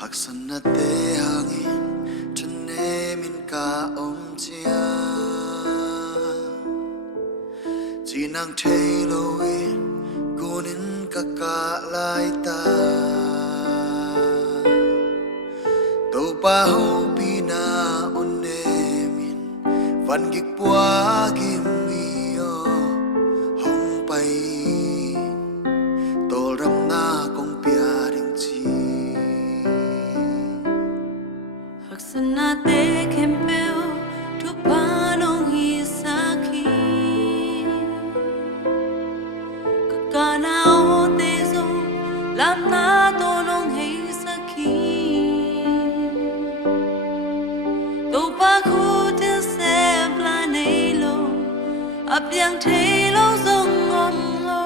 Haksanate hangin chane min ka chia Jinang thei loin kunin ka lai ta Topa hongpia onne min van gik pua kim mio hong pai tol ram na kong pia ring chi Haksanate kempeo Topa'n ong hisaki Kakana o tezo lam na tonong hisaki Topa khutin se planelo Piang thei lo zong om lo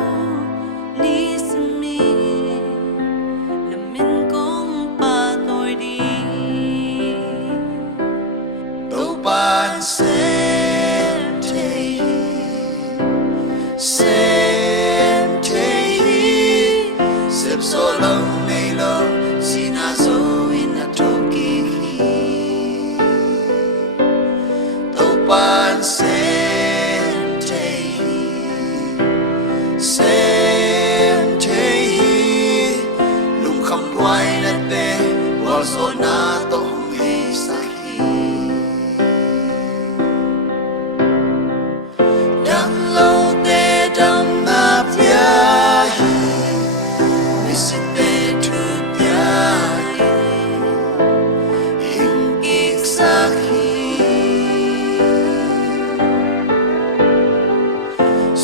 ni smi na min kong pa tôi đi Topa'n Sem Thei Sep so long nay lo sina so in a toki Topa'n Sem Thei lung kham quay na te wal so na to hong hei sa hi Dam lo te dam na pia hi Visit te tu pia hing ik sa hi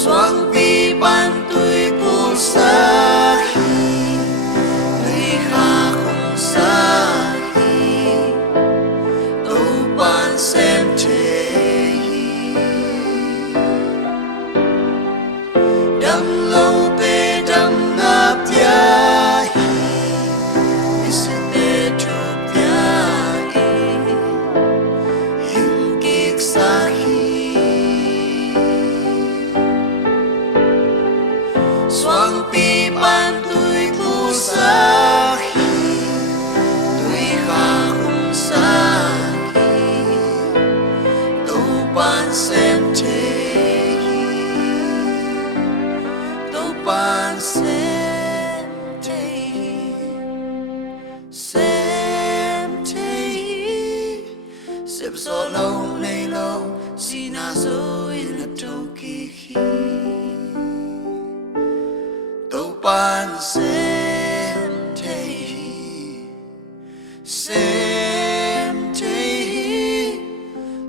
Soang pi ban tui pul sa hi Tui kha khung sa hi Topa'n Sem Thei Dam lo te dam na pia hi Visit te tu pia hing ik sa hi Soang pi ban tui pu sa hi Tui kha khung sa hi Topa'n Sem Thei Topa'n Sem Thei Sep so lâu nay lâu sina so in a toki Topa'n Sem Thei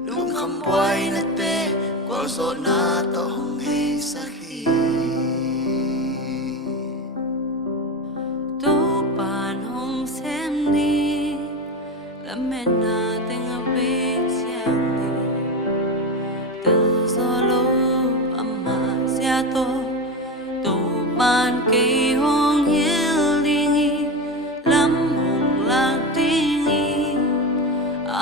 lung kham quay na te qual so na to hong hei sa hi Topa'n hong sem ni la men na teng a be chiang ni Tel solo amma sia to Topa'n cây hong hiel ding i lam hong lạc ding i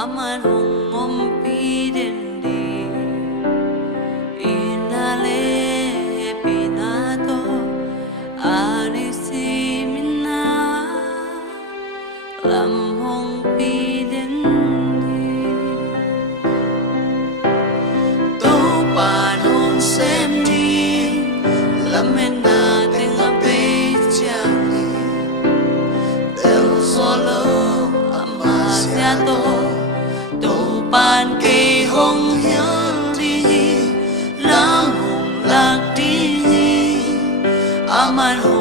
aman hong om pi den di inale pinato anisi minna lam hong pi den di Topa'n hong Sem Thei la men na teng a be chiang ni Tel solo amma sia to Topa'n cây hong hiel ding i lam hong lạc ding i aman hong